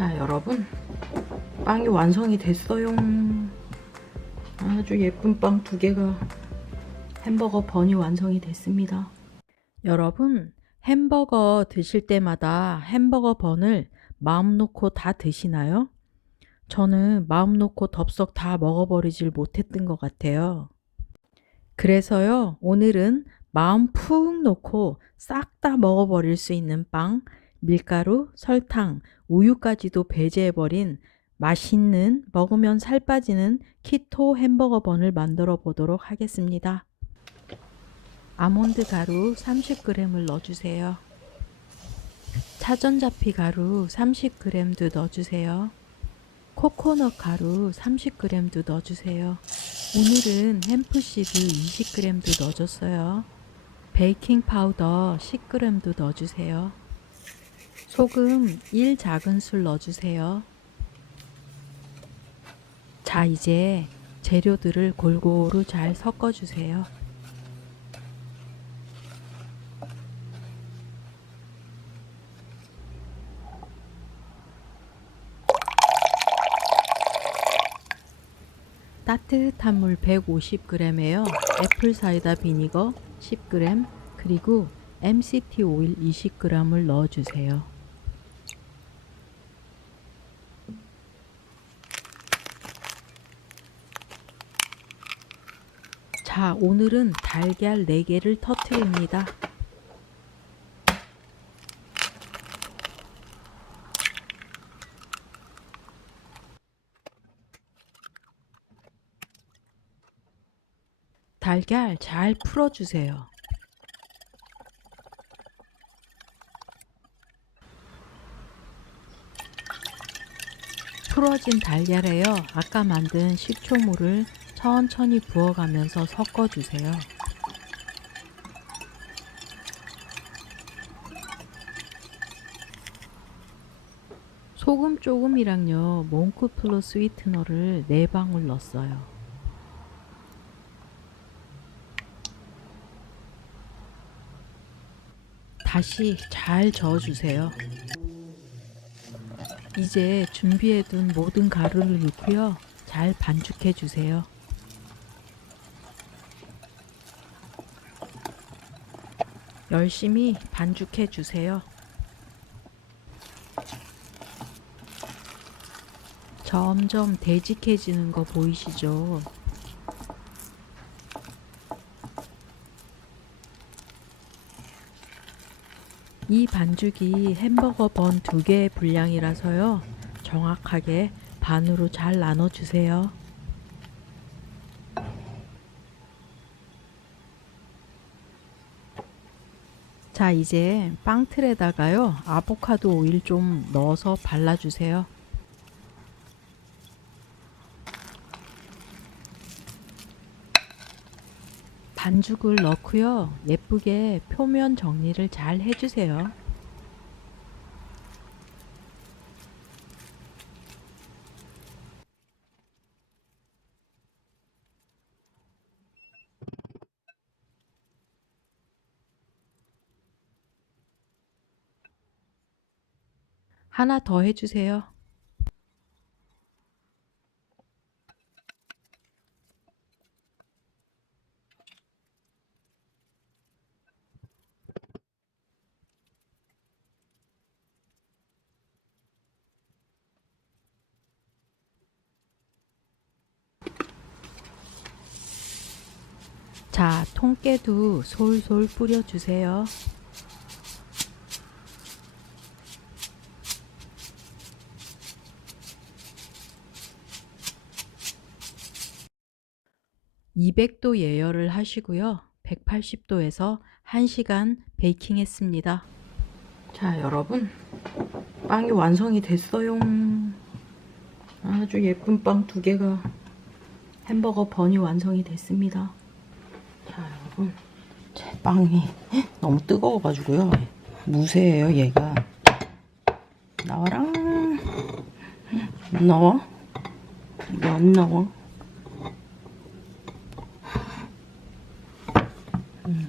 자, 여러분. 빵이 완성이 됐어요. 아주 예쁜 빵 두 개가 햄버거 번이 완성이 됐습니다. 여러분, 햄버거 드실 때마다 햄버거 번을 마음 놓고 다 드시나요? 저는 마음 놓고 덥석 다 먹어버리질 못했던 것 같아요. 그래서요, 오늘은 마음 푹 놓고 싹 다 먹어버릴 수 있는 빵, 밀가루, 설탕, 우유까지도 배제해버린 맛있는 먹으면 살 빠지는 키토 햄버거 번을 만들어 보도록 하겠습니다. 아몬드 가루 30g을 넣어주세요. 차전자피 가루 30g도 넣어주세요. 코코넛 가루 30g도 넣어주세요. 오늘은 햄프시드 20g도 넣어줬어요. 베이킹 파우더 10g도 넣어주세요. 소금 1 작은술 넣어주세요. 자, 이제 재료들을 골고루 잘 섞어주세요. 따뜻한 물 150g에요. 애플 사이다 비니거 10g 그리고 MCT 오일 20g을 넣어주세요. 자, 오늘은 달걀 4개를 터트립니다. 달걀 잘 풀어주세요. 풀어진 달걀에요. 아까 만든 식초물을 천천히 부어가면서 섞어주세요. 소금 조금이랑요, 몽크플로 스위트너를 4방울 넣었어요. 다시 잘 저어주세요. 이제 준비해둔 모든 가루를 넣고요. 잘 반죽해주세요. 열심히 반죽해 주세요. 점점 되직해지는 거 보이시죠? 이 반죽이 햄버거 번 두 개의 분량이라서요. 정확하게 반으로 잘 나눠주세요. 자, 이제 빵틀에다가요. 아보카도 오일 좀 넣어서 발라주세요. 반죽을 넣고요. 예쁘게 표면 정리를 잘 해주세요. 하나 더 해주세요. 자, 통깨도 솔솔 뿌려주세요. (200도) 예열을 하시고요. (180도에서) 1시간 베이킹 했습니다. 자 여러분. 빵이 완성이 됐어요. 아주 예쁜 빵 두 개가 햄버거 번이 완성이 됐습니다. 자 여러분. 제 빵이 너무 뜨거워가지고요. 무쇠예요 얘가. 나와라. 안 나와? 이게 안 나와 음,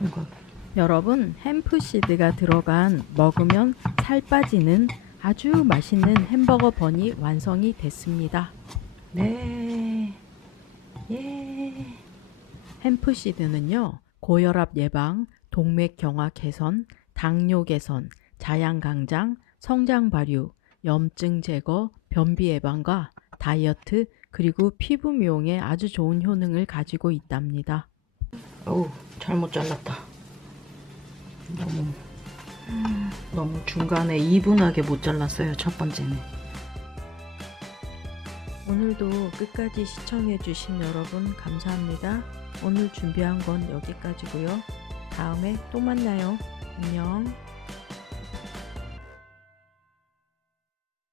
이거. 여러분 햄프시드가 들어간 먹으면 살 빠지는 아주 맛있는 햄버거 번이 완성이 됐습니다. 네. 예. 햄프시드는요, 고혈압 예방, 동맥 경화 개선, 당뇨 개선, 자양 강장, 성장 발육, 염증 제거, 변비 예방과 다이어트, 그리고 피부 미용에 아주 좋은 효능을 가지고 있답니다. 어우, 잘못 잘랐다. 너무, 너무 중간에 이분하게 못 잘랐어요, 첫 번째는. 오늘도 끝까지 시청해주신 여러분 감사합니다. 오늘 준비한 건 여기까지고요. 다음에 또 만나요. 안녕.